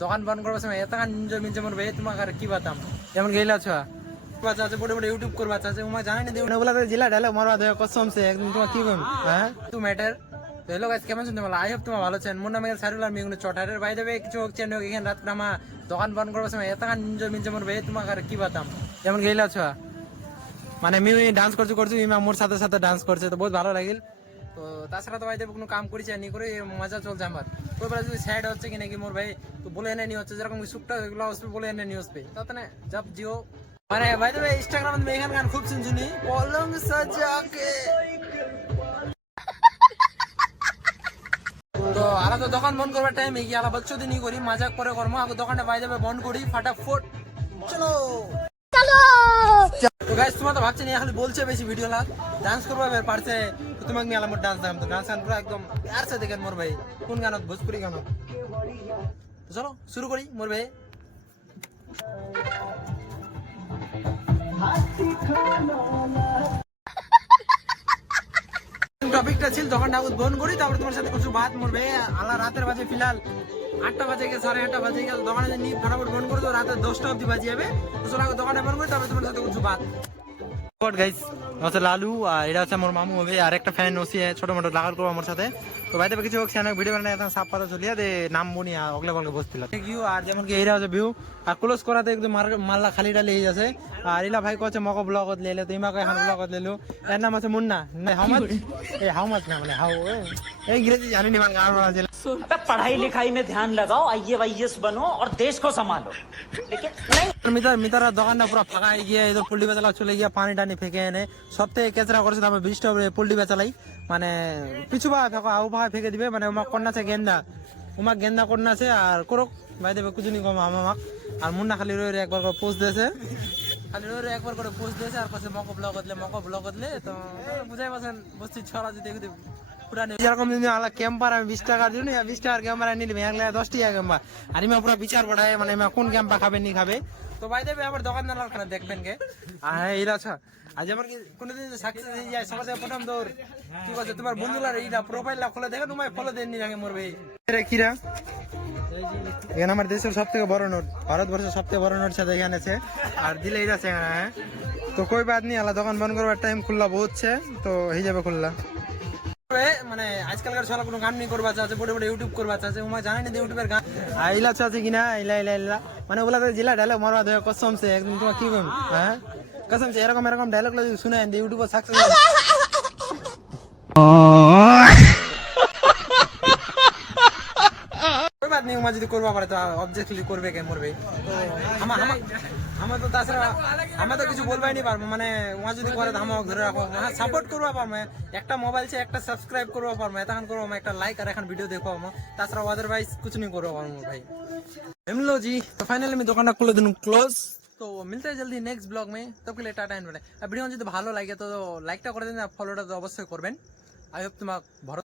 দোকান বন্ধ করবার সময় এত এনজয় মিনজয় মোর ভাই তোমাকে আর কি বাতাম যেমন গেলা ছ বাচ্চা আছে বড় বড় ইউটিউব করবা আছে উমা জানি না দেউ ওগুলা করে জিলা ডায়লগ মারবা দেয় কসম সে একদম তোমার কি কইম হ্যাঁ তু ম্যাটার তো হ্যালো গাইস কেমন শুনতে ভালো আই হোপ তোমার ভালো আছেন মোর নাম সারুল আর মিগুন চটারের ভাই দেবে কিছু হোক চেন এখানে রাত আমা দোকান বন্ধ করবার সময় এত এনজয় মিনজয় মোর ভাই তোমাকে আর কি বাতাম যেমন গেলা ছ মানে মিউ ডান্স করছি ইমা মোর সাথে সাথে ডান্স করছে তো বহুত ভালো লাগিল তো তাছাড়া তো ভাই দেব কোনো কাম করিছে নি করে মজা চলছে আমার ওই বেলা যদি স্যাড হচ্ছে কি নাকি মোর ভাই তো বলে এনে নি হচ্ছে যেরকম সুখটা এগুলো আসবে বলে এনে নিউজ পে তাতে না জব জিও মানে ভাই দেব ইনস্টাগ্রাম में এখান গান খুব শুনি পলং সাজাকে তো আলা তো দোকান বন্ধ করবার টাইম কি আলা বচ্চো দিনই করি মজাক করে কর্ম আগে দোকানটা ভাই দেব বন্ধ করি ফাটাফট চলো তো গাইস তোমরা তো ভাবছেন খালি বলছে বেশি ভিডিও লাগ ডান্স করবা পারছে তো তোমাকে নিয়ে আলাম ডান্স দাম তো ডান্স গান পুরো একদম প্यार से দেখেন মোর ভাই কোন গানত ভোজপুরি গানত তো চলো শুরু করি মোর ভাই টপিকটা ছিল দোকানটা বন্ধ করি তারপর তোমার সাথে কিছু বাত মোর ভাই আলা রাতের বাজে ফিলহাল 8টা বাজে গিয়ে 8:30 বাজে গেল দোকানে নিয়ে ফটাফট বন্ধ করে তো রাতে 10টা অবধি বাজে যাবে তো চলো দোকানে বন্ধ করি তারপর তোমার সাথে কিছু বাত গাইস হচ্ছে লালু আর এটা হচ্ছে আমার মামু হবে আর একটা ফ্যান ওসি ছোট মোটো লাগার করবো আমার সাথে তো ভাই কিছু হোক সেখানে ভিডিও বানাই এখন সাপ পাতা চলিয়া দে নাম বনি অগলে বলকে বসছিল ভিউ আর যেমন কি এইটা হচ্ছে ভিউ আর ক্লোজ করাতে একদম মাল্লা খালি ডালে এই আছে আর ইলা ভাই কচ্ছে মক ব্লগত লেলে তো ইমাকে এখন ব্লগত লেলো এর নাম আছে মুন্না হাউ মাছ না মানে হাউ এই ইংরেজি জানি নি মানে গান আছে पढ़ाई लिखाई में ध्यान लगाओ आईएएस बनो और देश को संभालो लेकिन মিতারা দোকানটা পুরো ফাঁকা হয়ে গিয়ে এদের পোল্ট্রি বেচালা চলে গিয়ে পানি টানি ফেঁকে এনে সপ্তাহে কেচরা করছে তারপর বৃষ্টি হবে পোল্ট্রি বেচালাই মানে পিছু ভাই ফেঁকা আউ ভাই ফেঁকে দিবে মানে ওমা কন্যা আছে গেন্দা ওমা গেন্দা কন্যা আছে আর করক ভাই দেবে কুচুনি কম আমাক আর মুন্না খালি রয়ে একবার করে পোস্ট দিয়েছে খালি রয়ে একবার করে পোস্ট দিয়েছে আর কাছে মক ব্লগ দলে তো বুঝাই পাচ্ছেন বসছি ছড়া যদি দেখতে যেরকম আলা ক্যাম্পার আমি 20 টাকার জন্য 20 টাকার ক্যামেরা নিলে 10 টাকা ক্যাম্পা আর ইমা পুরো বিচার পড়ায় মানে কোন ক্যাম্পা খাবে নি খাবে তো ভাই দেবে আবার দোকানদার খানা দেখবেন কে আর এইটা আচ্ছা আজ আমার কি কোনদিন সাকসেস হয়ে যায় সবার সাথে প্রথম দৌড় কি বলছে তোমার বন্ধুলার এইটা প্রোফাইলটা খুলে দেখেন তোমায় ফলো দেননি আগে মোর ভাই রে কিরা এখানে আমার দেশের সবথেকে বড় নোট ভারতবর্ষের সবথেকে বড় নোট সাথে এখানে আছে আর দিলে এইটা আছে হ্যাঁ তো কই বাদ নি আলা দোকান বন্ধ করবার টাইম খুললা বহুতছে তো হয়ে যাবে খুললা মানে আজকালকার সব কোনো গান নি করবা আছে বড় বড় ইউটিউব করবা আছে উমা জানি না ইউটিউবের গান আইলা আছে কিনা ইলা ইলা ইলা মানে ওগুলা করে জিলা ডায়লগ মারবা দেয় কসম সে একদম তোমার কি কইম হ্যাঁ কসম সে এরকম ডায়লগ যদি শুনে ইউটিউবে সাকসেস কই বাদ নেই উমা যদি করবা পারে তো অবজেক্টলি করবে কে মরবে আমার তো তাছাড়া আমরা তো কিছু বলবাই নি পারবো মানে উমা যদি করে আমাকে ধরে রাখো সাপোর্ট করবা পারবো একটা মোবাইল সে একটা সাবস্ক্রাইব করবা পারবো এখন করবো একটা লাইক আর এখন ভিডিও দেখো তাছাড়া আদারওয়াইজ কিছু नहीं করবো পারবো भाई हेलो जी तो फाइनली मैं दुकान खुले दिन क्लोज तो मिलते हैं जल्दी नेक्स्ट ब्लॉग में तब के लिए टाटा एंड बाय वीडियो যদি ভালো লাগে তো লাইকটা করে দেন আর ফলোটা তো অবশ্যই করবেন আই হোপ তোমার